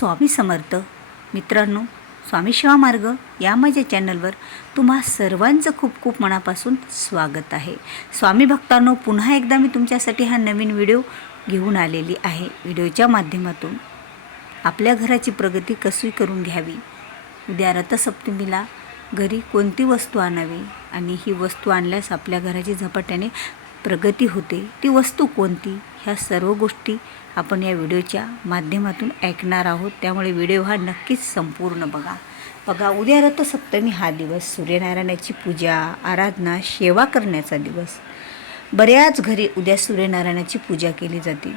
स्वामी समर्थ. मित्रांनो स्वामी शिवा मार्ग या माझ्या चॅनलवर तुम्हा सर्वांचं खूप खूप मनापासून स्वागत आहे. स्वामी भक्तांनो पुन्हा एकदा मी तुमच्यासाठी हा नवीन व्हिडिओ घेऊन आलेली आहे. व्हिडिओच्या माध्यमातून आपल्या घराची प्रगती कशी करून घ्यावी? उद्या रथसप्तमीला घरी कोणती वस्तू आणावी? आणि ही वस्तू आणल्यास आपल्या घराची झपाट्याने प्रगती होते ती वस्तू कोणती? ह्या सर्व गोष्टी आपण या व्हिडिओच्या माध्यमातून ऐकणार आहोत. त्यामुळे व्हिडिओ हा नक्कीच संपूर्ण बघा. बघा उद्या रथसप्तमी हा दिवस सूर्यनारायणाची पूजा आराधना सेवा करण्याचा दिवस. बऱ्याच घरी उद्या सूर्यनारायणाची पूजा केली जाते.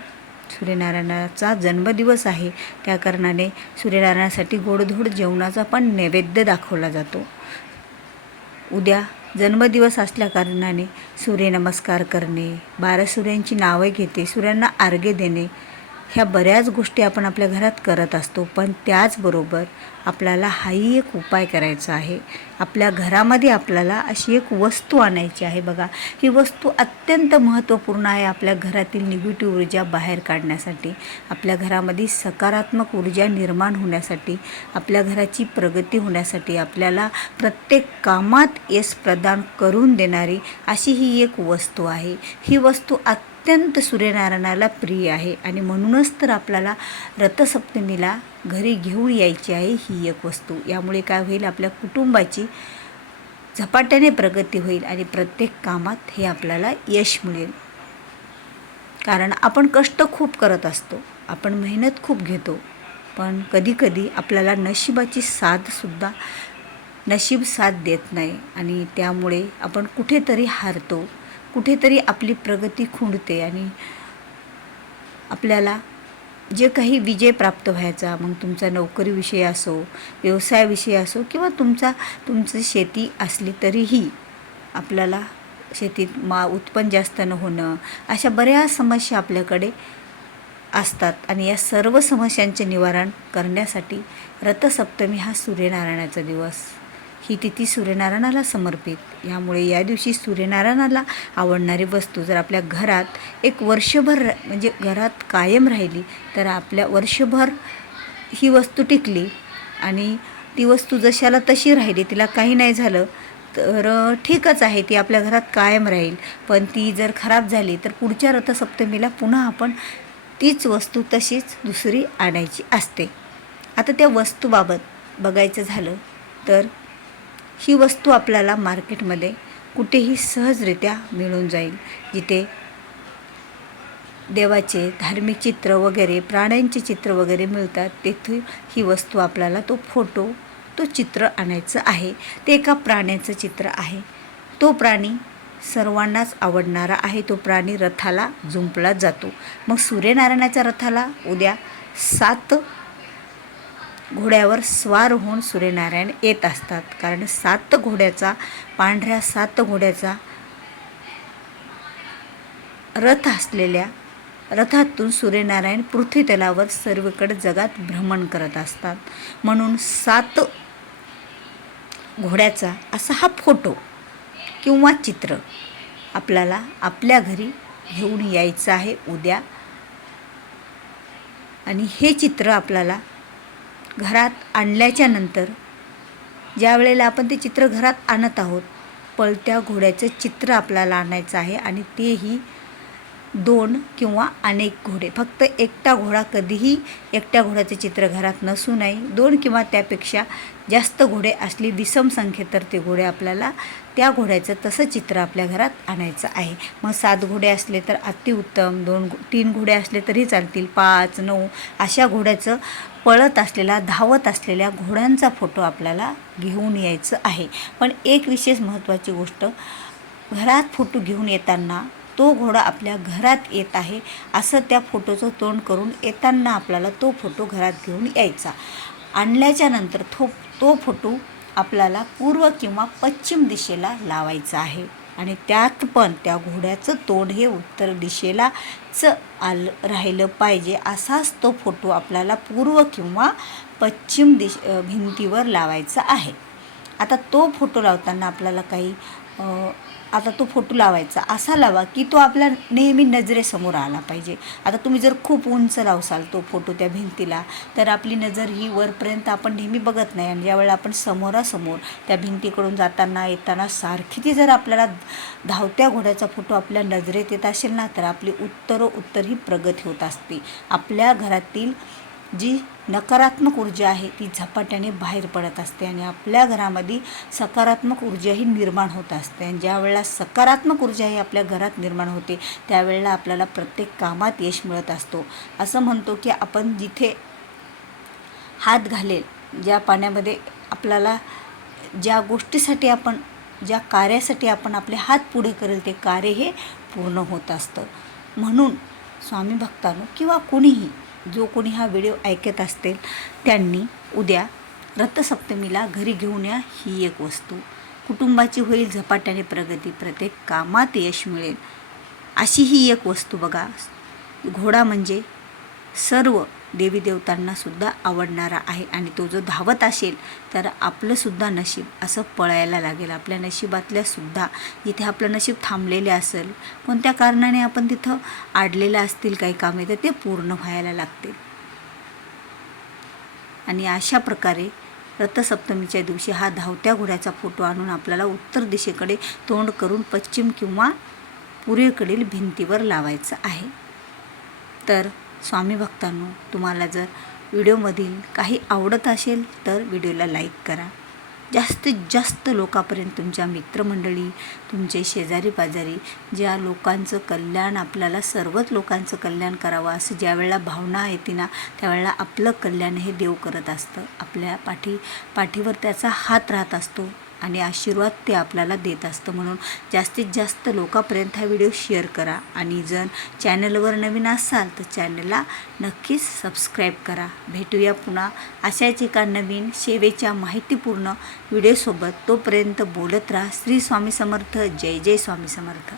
सूर्यनारायणाचा जन्मदिवस आहे. त्या कारणाने सूर्यनारायणासाठी गोडधोड जेवणाचा पण नैवेद्य दाखवला जातो. उद्या जन्मदिवस असल्याकारणाने सूर्यनमस्कार करणे बारा सूर्यांची नावे घेते सूर्यांना अर्घ्य देणे ह्या बऱ्याच गोष्टी आपण आपल्या घरात करत असतो पण त्याचबरोबर आपल्याला हाही एक उपाय करायचा आहे. आपल्या घरामध्ये आपल्याला अशी एक वस्तू आणायची आहे बघा. ही वस्तू अत्यंत महत्त्वपूर्ण आहे आपल्या घरातील निगेटिव्ह ऊर्जा बाहेर काढण्यासाठी. आपल्या घरामध्ये सकारात्मक ऊर्जा निर्माण होण्यासाठी आपल्या घराची प्रगती होण्यासाठी आपल्याला प्रत्येक कामात यश प्रदान करून देणारी अशी ही एक वस्तू आहे. ही वस्तू अत्यंत अत्यंत सूर्यनारायणाला प्रिय आहे. आणि म्हणूनच तर आपल्याला रथसप्तमीला घरी घेऊन यायची आहे ही एक वस्तू. यामुळे काय होईल? आपल्या कुटुंबाची झपाट्याने प्रगती होईल आणि प्रत्येक कामात हे आपल्याला यश मिळेल. कारण आपण कष्ट खूप करत असतो. आपण मेहनत खूप घेतो. पण कधीकधी आपल्याला नशिबाची साथसुद्धा नशीब साथ देत नाही. आणि त्यामुळे आपण कुठेतरी हारतो. कुठेतरी आपली प्रगती खुंडते आणि आपल्याला जे काही विजय प्राप्त व्हायचा मग तुमचा नोकरीविषयी असो व्यवसायाविषयी असो किंवा तुमचा तुमची शेती असली तरीही आपल्याला शेतीत मा उत्पन्न जास्त न होणं अशा बऱ्याच समस्या आपल्याकडे असतात. आणि या सर्व समस्यांचे निवारण करण्यासाठी रथसप्तमी हा सूर्यनारायणाचा दिवस ही तिथी सूर्यनारायणाला समर्पित. यामुळे या दिवशी सूर्यनारायणाला आवडणारी वस्तू जर आपल्या घरात एक वर्षभर म्हणजे घरात कायम राहिली तर आपल्या वर्षभर ही वस्तू टिकली आणि ती वस्तू जशाला तशी राहिली तिला काही नाही झालं तर ठीकच आहे ती आपल्या घरात कायम राहील. पण ती जर खराब झाली तर पुढच्या रथसप्तमीला पुन्हा आपण तीच वस्तू तशीच दुसरी आणायची असते. आता त्या वस्तूबाबत बघायचं झालं तर ही वस्तू आपल्याला मार्केटमध्ये कुठेही सहजरित्या मिळून जाईल. जिथे देवाचे धार्मिक चित्र वगैरे प्राण्यांचे चित्र वगैरे मिळतात तेथे ही वस्तू आपल्याला तो फोटो तो चित्र आणायचं आहे. ते एका प्राण्याचं चित्र आहे. तो प्राणी सर्वांनाच आवडणारा आहे. तो प्राणी रथाला जुंपला जातो. मग सूर्यनारायणाच्या रथाला उद्या सात घोड्यावर स्वार होऊन सूर्यनारायण येत असतात. कारण सात घोड्याचा पांढऱ्या सात घोड्याचा रथ असलेल्या रथातून सूर्यनारायण पृथ्वी तलावर जगात भ्रमण करत असतात. म्हणून सात घोड्याचा असा हा फोटो किंवा चित्र आपल्याला आपल्या घरी घेऊन यायचं आहे उद्या. आणि हे चित्र आपल्याला घरात आणल्याच्या नंतर ज्या वेळेला आपण ते चित्र घरात आणत आहोत पळत्या घोड्याचं चित्र आपल्याला आणायचं आहे आणि तेही दोन किंवा अनेक घोडे. फक्त एकटा घोडा कधीही एकट्या घोड्याचे चित्र घरात नसू नये. दोन किंवा त्यापेक्षा जास्त घोडे असली विषम संख्ये तर ते घोडे आपल्याला त्या घोड्याचं तसं चित्र आपल्या घरात आणायचं आहे. मग सात घोडे असले तर अतिउत्तम दोन तीन घोडे असले तरी चालतील. पाच नऊ अशा घोड्याचं पळत असलेला धावत असलेल्या घोड्यांचा फोटो आपल्याला घेऊन यायचं आहे. पण एक विशेष महत्त्वाची गोष्ट घरात फोटो घेऊन येताना तो घोडा आपल्या घरात येत आहे. असं त्या फोटोचं तोंड करून येताना आपल्याला तो फोटो घरात घेऊन यायचा. आणल्याच्या नंतर तो तो फोटो आपल्याला पूर्व किंवा पश्चिम दिशेला लावायचा आहे. आणि त्यात पण त्या घोड्याचं तोंड हे उत्तर दिशेलाच आल राहिलं पाहिजे. असाच तो फोटो आपल्याला पूर्व किंवा पश्चिम दिश भिंतीवर लावायचा आहे. आता तो फोटो लावताना आपल्याला काही आता तो फोटो लावायचा. असा लावा की तो आपल्या नेहमी नजरेसमोर आला पाहिजे. आता तुम्ही जर खूप उंच लावसाल तो फोटो त्या भिंतीला तर आपली नजर ही वरपर्यंत आपण नेहमी बघत नाही आणि ज्यावेळेला आपण समोरासमोर त्या भिंतीकडून जाताना येताना सारखी ती जर आपल्याला धावत्या घोड्याचा फोटो आपल्या नजरेत येत असेल ना तर आपली उत्तरोत्तर ही प्रगती होत असते. आपल्या घरातील जी नकारात्मक ऊर्जा आहे ती झपाट्याने बाहेर पडत असते आणि आपल्या घरामध्ये सकारात्मक ऊर्जा ही निर्माण होत असते. आणि ज्या वेळेला सकारात्मक ऊर्जा ही आपल्या घरात निर्माण होते त्यावेळेला आपल्याला प्रत्येक कामात यश मिळत असतो. असं म्हणतो की आपण जिथे हात घालेल ज्या पाण्यामध्ये आपल्याला ज्या गोष्टीसाठी आपण ज्या कार्यासाठी आपण आपले हात पुढे करेल ते कार्य हे पूर्ण होत असतं. म्हणून स्वामी भक्तांनो किंवा कोणीही जो कोणी हा व्हिडिओ ऐकत असतील त्यांनी उद्या रथसप्तमीला घरी घेऊन या ही एक वस्तू. कुटुंबाची होईल झपाट्याने प्रगती प्रत्येक कामात यश मिळेल. अशी ही एक वस्तू बघा. घोडा म्हणजे सर्व देवी देवतांना सुद्धा आवडणारा आहे आणि तो जो धावत असेल तर आपलंसुद्धा नशीब असं पळायला लागेल. आपल्या नशिबातल्यासुद्धा जिथे आपलं नशीब थांबलेले असेल कोणत्या कारणाने आपण तिथं आडलेलं असतील काही कामे तर ते पूर्ण व्हायला लागतील. आणि अशा प्रकारे रथसप्तमीच्या दिवशी हा धावत्या घोड्याचा फोटो आणून आपल्याला उत्तर दिशेकडे तोंड करून पश्चिम किंवा पूर्वेकडील भिंतीवर लावायचं आहे. तर स्वामी भक्तांनो तुम्हाला जर व्हिडिओमधील काही आवडत असेल तर व्हिडिओला लाईक करा. जास्तीत जास्त लोकांपर्यंत तुमच्या मित्रमंडळी तुमचे शेजारी पाजारी ज्या लोकांचं कल्याण आपल्याला सर्वच लोकांचं कल्याण करावं असं ज्या वेळेला भावना येते ना त्यावेळेला आपलं कल्याण हे देव करत असतं. आपल्या पाठी पाठीवर त्याचा हात राहत असतो. आणि आशीर्वाद ते आपल्याला देत असतं. म्हणून जास्तीत जास्त लोकांपर्यंत हा व्हिडिओ शेअर करा. आणि जर चॅनलवर नवीन असाल तर चॅनलला नक्कीच सबस्क्राईब करा. भेटूया पुन्हा अशाच एका नवीन सेवेच्या माहितीपूर्ण व्हिडिओसोबत. तोपर्यंत बोलत राहा. श्री स्वामी समर्थ. जय जय स्वामी समर्थ.